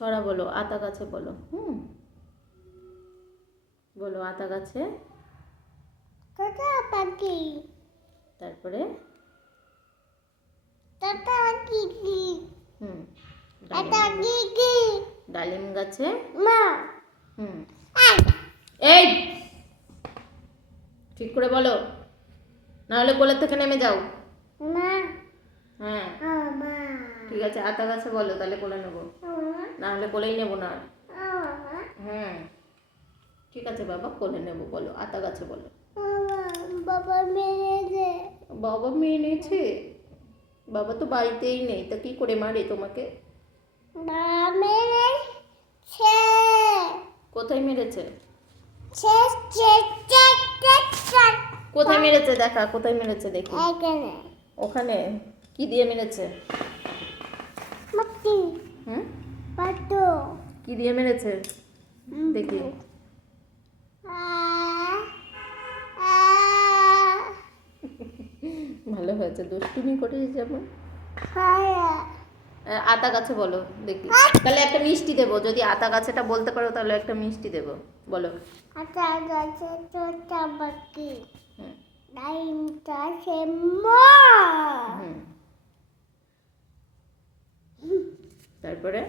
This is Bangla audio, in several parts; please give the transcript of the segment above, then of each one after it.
ছড়া বলো আতা গাছে বলো হুম? বলো আতা গাছে। টাটা পাখি। তারপরে? হুম ডালিম- গাছে। মা। হুম। এই! ঠিক করে বলো। নাহলে কোলের থেকে নেমে যাও। মা। হ্যাঁ। ঠিক আছে আতা গাছে বলো তাহলে কোলে নেব। না হলে কোলেই নেব না। হ্যাঁ ঠিক আছে বাবা কোলে নেব বলো আতা গাছে বলো। বাবা মেরেছে। বাবা নিয়েছে বাবা তো বাড়িতেই নেই তা কি করে মারে তোমাকে? মেরেছে। কোথায় মেরেছে? কোথায় মেরেছে? দেখা কোথায় মেরেছে দেখি। ওখানে। কি দিয়ে মেরেছে? হুম? কি দিয়ে মেরেছে? দেখি। ভালো হয়েছে দুষ্টুমি করেছে যেমন। আতা গাছে বলো দেখি। তাহলে একটা মিষ্টি দেবো যদি আতা গাছেটা বলতে পারো তাহলে একটা মিষ্টি দেবো বলো। আটা গাছে বাকি হুম। ডাইমটা সে তারপরে?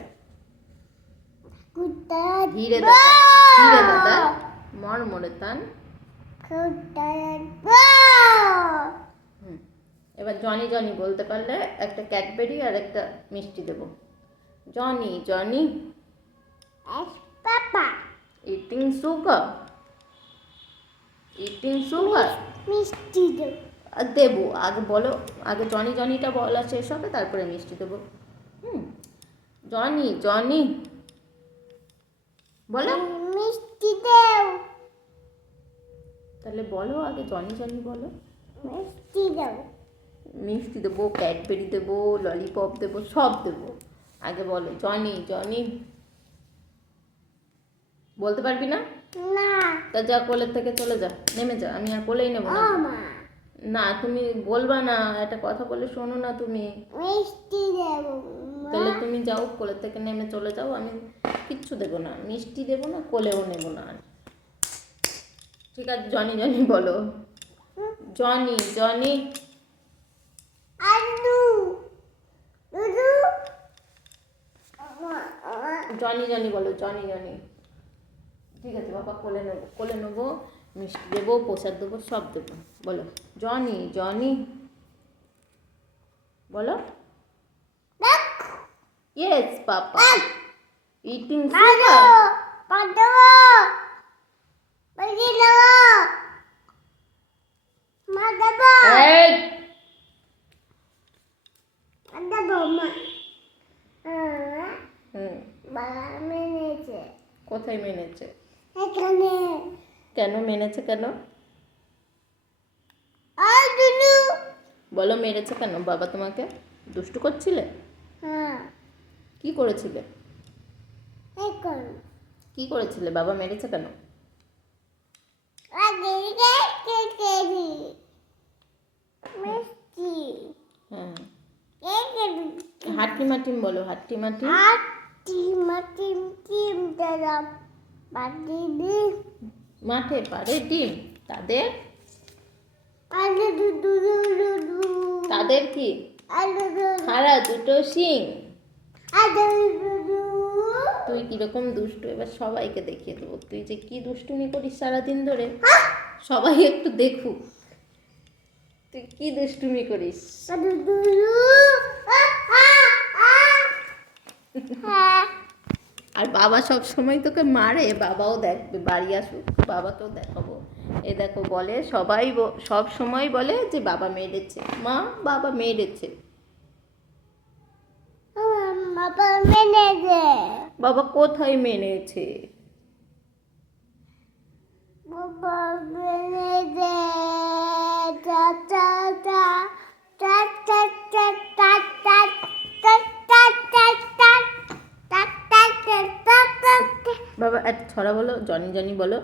ধীরে দাদা ধীরে দাদা মর মরে তান এবার জনি জনি বলতে পারলে একটা ক্যাডবেরি আর একটা মিষ্টি দেবো। Johnny Johnny. Papa eating sugar eating sugar মিষ্টি দেব। দেবো আগে বলো আগে জনি জনিটা বলা শেষ হবে তারপরে মিষ্টি দেবো। হুম জনি জনি। বলো। মিষ্টি দেও। তাহলে বলো আগে জনি জনি বলো। মিষ্টি দেও। মিষ্টি দেবো ক্যাডবেরি দেবো ললিপপ দেবো সব দেবো। আগে বলো জনি জনি। বলতে পারবি না? না। তা যা কোলের থেকে চলে যা নেমে যা আমি আর কোলেই নেব না। না তুমি বলবা না একটা কথা বলে শোনো না তুমি। মিষ্টি দেব তাহলে তুমি যাও কোলের থেকে নেমে চলে যাও আমি কিচ্ছু দেবো না মিষ্টি দেবো না কোলেও নেব না। ঠিক আছে জনি জনি বলো। Johnny Johnny. জনি জনি বলো জনি জনি। ঠিক আছে বাবা কোলে নেব কোলে নেব মিষ্টি দেবো প্রসাদ দেবো সব দেবো। বলো জনি জনি। বলো। Yes papa. eating silver. Egg. Hmm. কোথায় মেনেছে? কেন মেনেছে কেন? আর বলো মেরেছে কেন? বাবা তোমাকে দুষ্টু করছিলে? হ্যাঁ। কি করেছিলে? কি করেছিলে? বাবা মেরেছে কেন? হ্যাঁ। মাটিম বলো মাটিম। টিম দাদা বাড়ি ডিম মাঠে পারে ডিম। তাদের? তাদের কি? খাড়া দুটো সিং শিং কীরকম দুষ্টু, এবার সবাইকে দেখিয়ে দেবো। তুই যে কি দুষ্টুমি করিস সারাদিন ধরে? সবাই একটু দেখুক তুই দুষ্টুমি করিস? আর বাবা সব সময় তোকে মারে, বাবাও দেখবে, বাড়ি আসুক, বাবাকেও দেখাবো। এ দেখো বলে, সবাই সব সময় বলে যে বাবা মেরেছে। মা, বাবা মেরেছে। বাবা মেনেছে বাবা কোথায় মেনেছে বাবা এত ছড়া বলো জনি জনি বলো